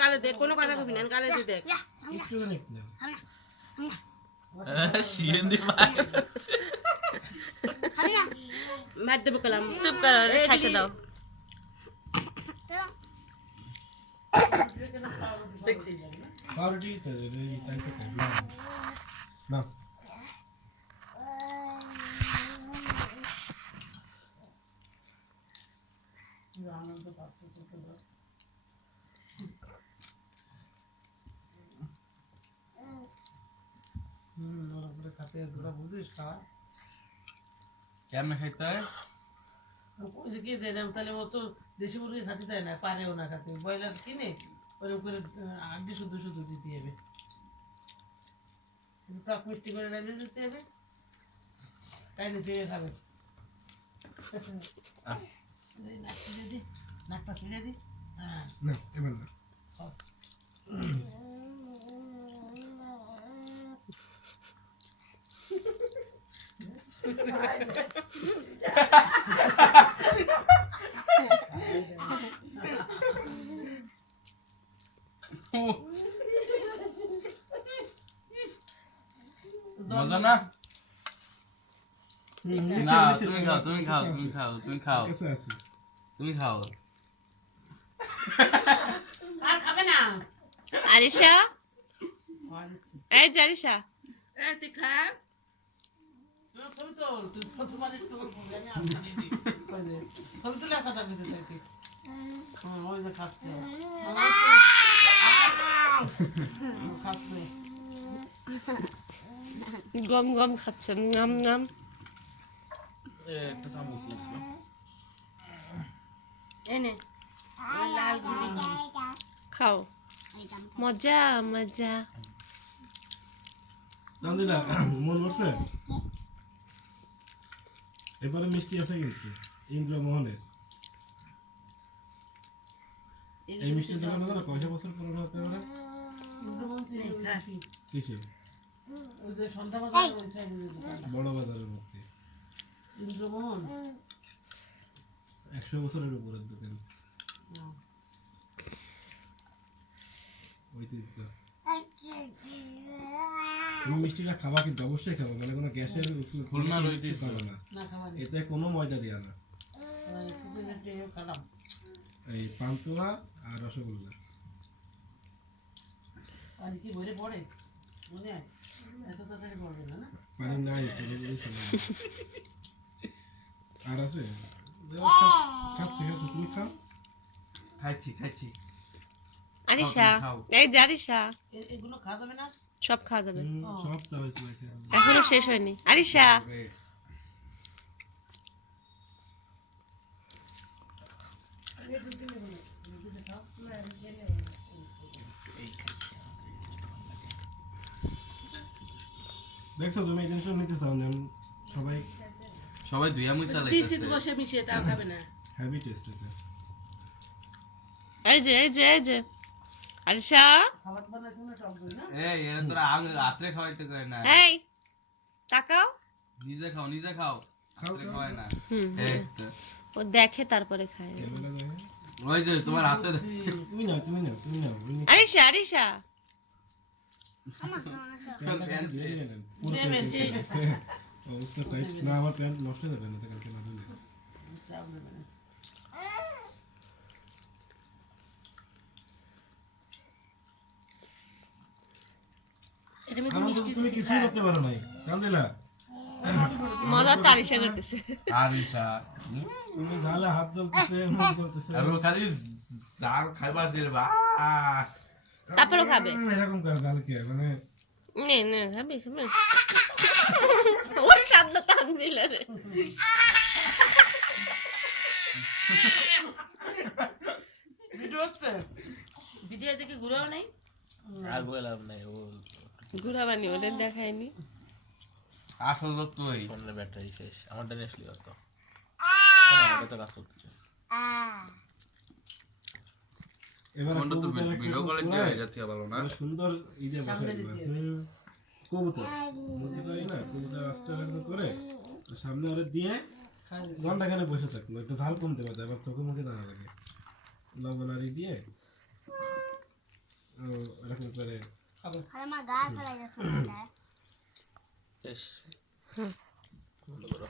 গালে দেখ, কোনো কথা কবি না, গালে দিয়ে দেখ। একটু খানিক না। শিয়েন্দি ভাই মার দেবো কালাম। চুপ করো, খাইতে দাও। দেখছিস? পাউরুটি তো এই টাইপের খাই না। না। কেমনে খাইতে হয় ওই যে কি দিলাম, তাহলে ও তো দেশি মুরগি খাতে চায় না, পারেও না খাতে। ব্রয়লার কিনে ওরকম করে আড্ডি শুধু শুধু দিতে হবে, টক মিষ্টি করে রাঁধে দিতে হবে, টাইনে ছেড়ে খাবে। নাকটা ছিঁড়ে দি। হ্যাঁ, না, এবার না। মজা না না তুমি খাও তুমি খাও তুমি খাও তুমি খাও কাছে আছে। তুমি খাও আর খাবে না। আরিশা, এই যে আরিশা, তুই খা। ছবি তোল, তুই তোমার একটু ছবি তুলে কথা কেছে তাই। ওই যে খাচ্ছে, খাচ্ছে। গম গম খাচ্ছে, নাম নাম। একটা চামচ এনে লাল গুলি খাও, মজা মজা। রান্দিলা মন পড়ছে? এবারে মিষ্টি আছে কিন্তু ইন্দ্রমোহনের। এই মিষ্টির দোকান না কয়টা বছর পুরনো হতে পারে? কিসে? ওই যে সন্ধ্যা বাজার ওই সাইডে যে দোকান। বড় বাজারের মধ্যে ইন্দ্রমোহন 100 বছরের উপরের দোকান। ঐতিহ্য। তুমি মিষ্টিটা খাবা কিন্তু অবশ্যই খাবা, মানে কোনো গ্যাসের খুলনার ঐতিহ্য। খাবে না। না খাওয়া নেই। এতে কোনো ময়দা দেয়া না। খালাম এই পান্তুয়া আর রসগোল্লা। আর কি ভরে পড়ে মনে হয় এত তাড়াতাড়ি পড়বে না না। পানি নাই চলে গেছে। আর আছে? খাচ্ছি খাচ্ছি, তুমি খাও। খাইছি খাইছি আরিশা, খাও। এই যে আরিশা, এগুলো খাওয়া যাবে না। সব খাওয়া যাবে, সব চাইছি। এখনো শেষ হয়নি। আরিশা, দেখছো তুমি এই জিনিসটা নিতে চাও না, সবাই সবাই দুইয়া মুইসা দিছি লাইতাছে বসে মিশিয়ে তাও খাবে না। হ্যাভি টেস্ট এটা। এই যে এই যে এই যে আরিশা, সালাদ বানাইছো না টক দই না। এই এরা তোরা আত্রে খাওয়াইতে কয় না এই তাকাও। নিজে খাও নিজে খাও আত্রে খাওয়ায় না হুম, এই তো। ও দেখে তারপরে খায়। ক্যামেরা দেখে। ওই যে তোমার হাতে তুমি নাও তুমি নাও তুমি নাও। আরিশা আরিশা, দেবেন, এই অবস্থা টাইট না, আমার প্যান্ট নষ্ট হয়ে যাবে না তো কালকে না দিলে। চাপ দেবে না। এটা মধ্যে আনন্দ মিষ্টি তুমি কিছুই করতে পারো নাই কান্দিলা। মজা তো আরিশা করতেছে। আরিশা তুমি ঝালে হাত জ্বলতেছে, মুখ জ্বলতেছে। আর ও খালি জার খাইবার দিলে বা তারপরও খাবে। এরকম করে ঝাল কে মানে নে নে খাবে খাবে। ওর সাদলা তানজিল রে। ভিডিও আসছে, ভিডিও দেখে ঘুরাও নাই। আর বললাম নাই ও ঘুরাবানি ওদের দেখায়নি। আসল লোক তুই ফোনের ব্যাটারি শেষ আমারটা নিয়ে আসলি অত আমাদের তো কাজ করতেছে এবার ফোনটা তো ভিডিও কলে দিয়ে এটা থেকে ভালো না সুন্দর ইদে বসাই দিবা। কবুতর মুরগি পাই না, কবুতর আস্তে আস্তে করে সামনে ওরে দিয়ে ঘন্টা খানে বসে থাকলো, একটু ঝাল কমতে পারে, আবার চোখে মুখে দাঁড়া লাগে, লবণ আরি দিয়ে এরকম করে খাবে শেষ বন্ধ করো